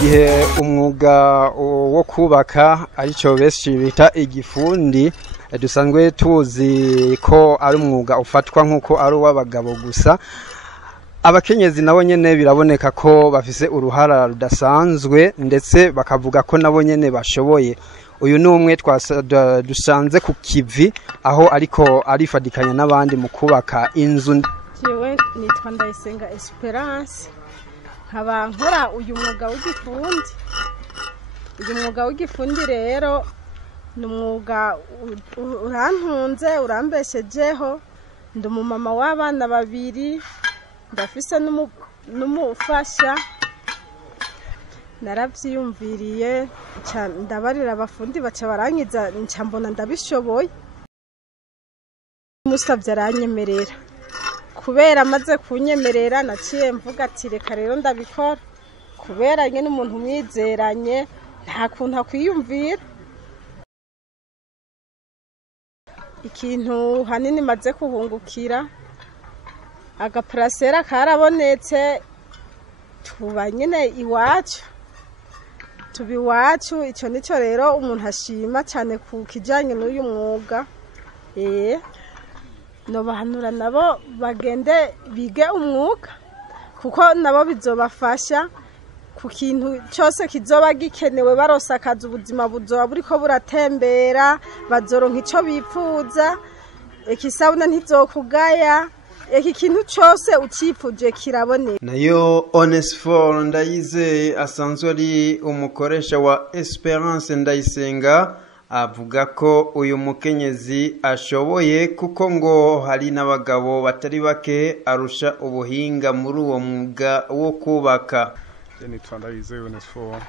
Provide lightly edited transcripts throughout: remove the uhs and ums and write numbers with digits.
gihe umwuga wo kubaka arico benshi bita igifundi dusanzwe tuzi ko ari umwuga ufatwa nkuko ari uw'abagabo gusa, abakenyezi nabo nyene biraboneka ko bafise uruhara rudasanzwe ndetse bakavuga ko nabo nyene bashoboye. Uyu ni umwe dusanze ku kivi aho ariko arifadikanya n'abandi mu kubaka inzu. Jewe nitwa Ndayisenga Esperance, nkaba nkora uyu mwuga w'igifundi. Uyu mwuga w'igifundi rero ni umwuga urantunze urambeshejeho. Ndi umumama w'abana babiri, ndafise n'umufasha. Naravyiyumviriye ndabarira abafundi baca barankiza nca mbona ndabishoboye. Musavye aranyemerera, kubera amaze kunyemerera naciye mvuga ati reka rero ndabikora, kubera nyene umuntu mwizeranye nta kuntu akwiyumvira. Ikintu hanini maze kuhungukira, agaparasera karabonetse, tuba nyene iwacu, tuba iwacu. Ico nico rero umuntu ashima cyane ku kijanye n'uyu mwuga. Nobahanura nabo bagende bige umwuga, kuko nabo bizobafasha ku kintu cyose kizoba gikenewe. Baronse akazi, ubuzima buzoba buriko buratembera, bazoronka ico bipfuza, ikisabuna ntizokugaya, iki kintu cyose ucipfuje kiraboneka. Nayo Onesphore Ndayizeye asanzwe ari umukoresha wa Esperance Ndayisenga avuga ko uyu mukenyezi ashoboye, kuko ngo hari n'abagabo batari bake arusha ubuhinga muri uwo mwuga wo kubaka. Nitwa Ndayizeye Onesphore.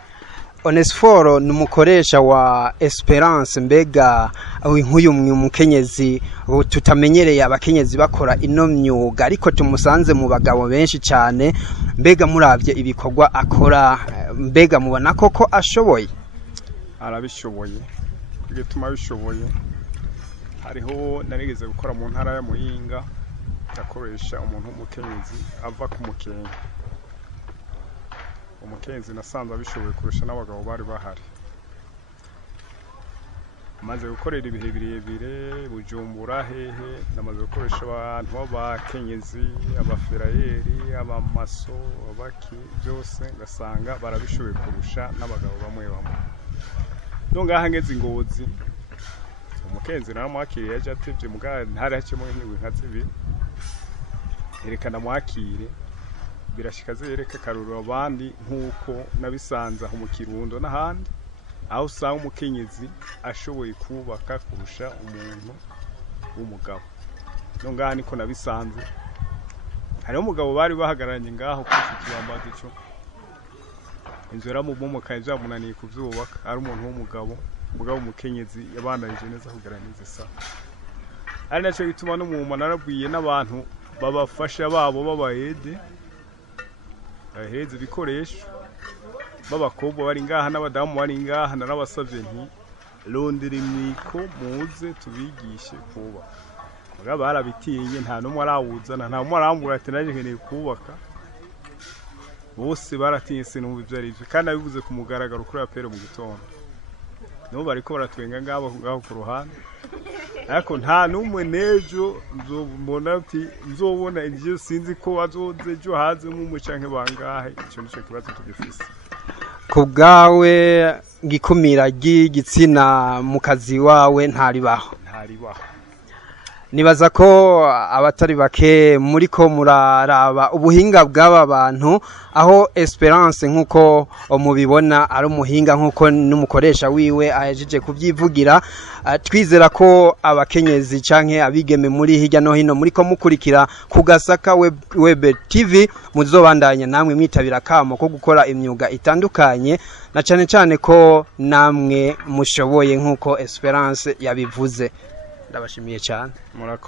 Onesphore ni umukoresha wa Esperance. Mbega nk'uyu mukenyezi tutamenyereye abakenyezi bakora ino myuga, ariko tumusanze mu bagabo benshi cyane, mbega muravye ibikorwa akora, mbega mubona koko ashoboye? Arabishoboye, gituma bishoboye. Hariho narigeze gukora mu ntara ya Muyinga, yakoresha umuntu w'umukenyezi ava ku Mukenke. Umukenyezi nasanze abishoboye kurusha n'abagabo bari bahari. Maze gukorera ibihe birebire Bujumbura hehe, namaze gukoresha abantu b'abakenyezi, abaferayeri, abamaso, abaki, byose ngasanga barabishoboye kurusha n'abagabo bamwe bamwe. Nongaha ngeze Ngozi, umukenyezi naramwakiriye yaje atevye muga ntari hakemwe nk'iwe nka zibi, erekana mwakire birashikaze yereka karuro abandi nkuko nabisanze aho mu Kirundo n'ahandi, aho usanga umukenyezi ashoboye kubaka kurusha umuntu w'umugabo. Nongaha niko nabisanze. Hariho umugabo bari bahagaranye ngaho kukibambaza ico inzu yaramubomokaye byamunaniye kuvyubaka, ari umuntu w'umugabo, umugabo umukenyezi yabandanije neza kugaraniza sa. Ari naco bituma n'umuma narabwiye n'abantu babafasha babo babayede, aheze ibikoresho b'abakobwa bari ngaha n'abadamu bari ngaha, narabasavye nti rondera imyiko muze tubigishe kubaka. Mugabo barabitinye, nta numwe arawuzana, nta numwe arambura ati naje nkeneye kubaka. Bose baratinye sinumva ivyo ari byo, kandi abivuze ku mugaragaro kuri apere mu gitondo. Nibo bariko baratwenga ngaho ku ruhande, ariko nta numwe nejo nzobona ati nzobona ivyo, sinzi ko azoze ejo haze mu canke bangahe. Ico nico kibazo tugifise. Ku bwawe gikumira ry'igitsina mu kazi wawe ntaribaho? Ntaribaho. Nibaza ko abatari bake muri ko muraraba ubuhinga bw'aba bantu, aho Esperance nkuko mubibona ari umuhinga nkuko n'umukoresha wiwe ahejeje kuvyivugira. Twizera ko abakenyezi canke abigeme muri hirya no hino muri ko mukurikira ku Gasaka Web TV muzobandanya namwe mwitabira kamo ko gukora imyuga itandukanye, na cane ko namwe mushoboye nkuko Esperance yabivuze. Ndabashimiye cyane. Murakoze.